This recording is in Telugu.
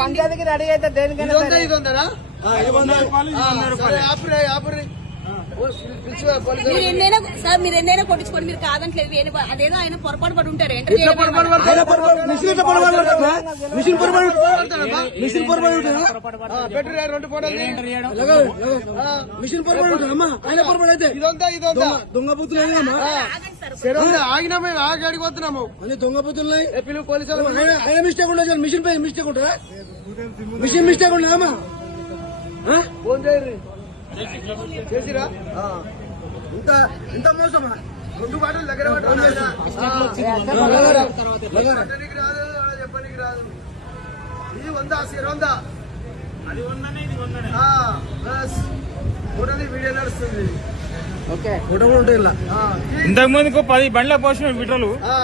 పంచాయతీకి రెడీ అయితే దేనికైనా పోలీసు మీరు ఎన్నైనా సార్ మీరు ఎన్నైనా కొట్టించుకోండి. మీరు కాదంటలేదు. అదేదో ఆయన పొరపాటు పడి ఉంటారు. మిషన్ పొరపాటు? మిషన్ పొరపాటు దొంగ బుద్ధులు ఆగినా మేము ఆగి అడిగిపోతున్నాము అన్ని దొంగ బుద్ధులు ఉన్నాయి ఏ పిలువు పోలీసు. ఆయన మిస్టేక్ ఉండదు మిషన్ పై మిస్టేక్ ఉంటుందా మిషన్ మిస్టేక్ ఉండదా అమ్మా? ఆ? ఫోన్ చేయరు చేసిరా? ఆ. ఇంత ఇంత మోసమా? రెండు బాటలు దగ్గర రాదు అలా చెప్పనీకి రాదు. ఇది వందా సీర వందా. ఆ, బస్. ఫోటోది వీడియో నడుస్తుంది. ఇంతకు ముందుకు పది బండ్ల పోసిన ఆ,